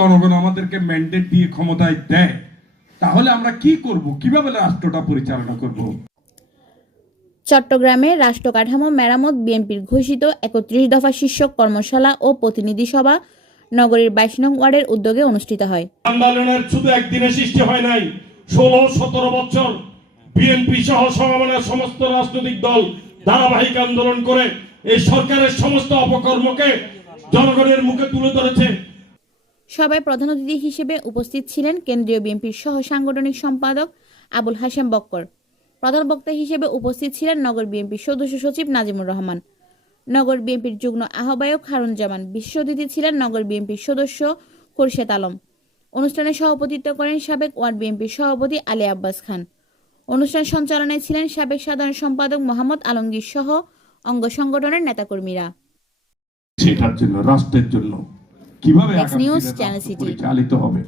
জনগণ আমাদেরকে ম্যান্ডেট দিয়ে ক্ষমতায় দেয়, তাহলে আমরা কি করব, কিভাবে রাষ্ট্রটা পরিচালনা করব? চট্টগ্রামে রাষ্ট্র কাঠামো মেরামত বিএনপির ঘোষিত ৩১ দফা শীর্ষক কর্মশালা ও প্রতিনিধি সভা নগরীর ২২ নং ওয়ার্ডের উদ্যোগে অনুষ্ঠিত হয়। আন্দোলনের শুধু একদিনে সৃষ্টি হয় নাই, ১৬-১৭ বছর বিএনপি সহ সমমনার সমস্ত রাজনৈতিক দল ধারাবাহিক আন্দোলন করে এই সরকারের সমস্ত অপকর্মকে জনগণের মুখে তুলে ধরেছে। সভায় প্রধান অতিথি হিসেবে উপস্থিত ছিলেন কেন্দ্রীয় বিএনপির সহ সাংগঠনিক সম্পাদক আবুল হাশেম বক্কর। প্রধান বক্তা হিসেবে উপস্থিত ছিলেন নগর বিএনপির সদস্য সচিব নাজিমুর রহমান, নগর বিএনপির যুগ্ম আহ্বায়ক হারুনজামান। বিশেষ অতিথি ছিলেন নগর বিএনপির সদস্য খোরশেদ আলম। অনুষ্ঠানে সভাপতিত্ব করেন সাবেক ওয়ার্ড বিএনপির সভাপতি আলী আব্বাস খান। অনুষ্ঠান সঞ্চালনায় ছিলেন সাবেক সাধারণ সম্পাদক মোহাম্মদ আলমগীর সহ অঙ্গ সংগঠনের নেতাকর্মীরা। সেটার জন্য রাষ্ট্রের জন্য কিভাবে নিউজ চ্যানেল সিটি পরিচালিত হবে।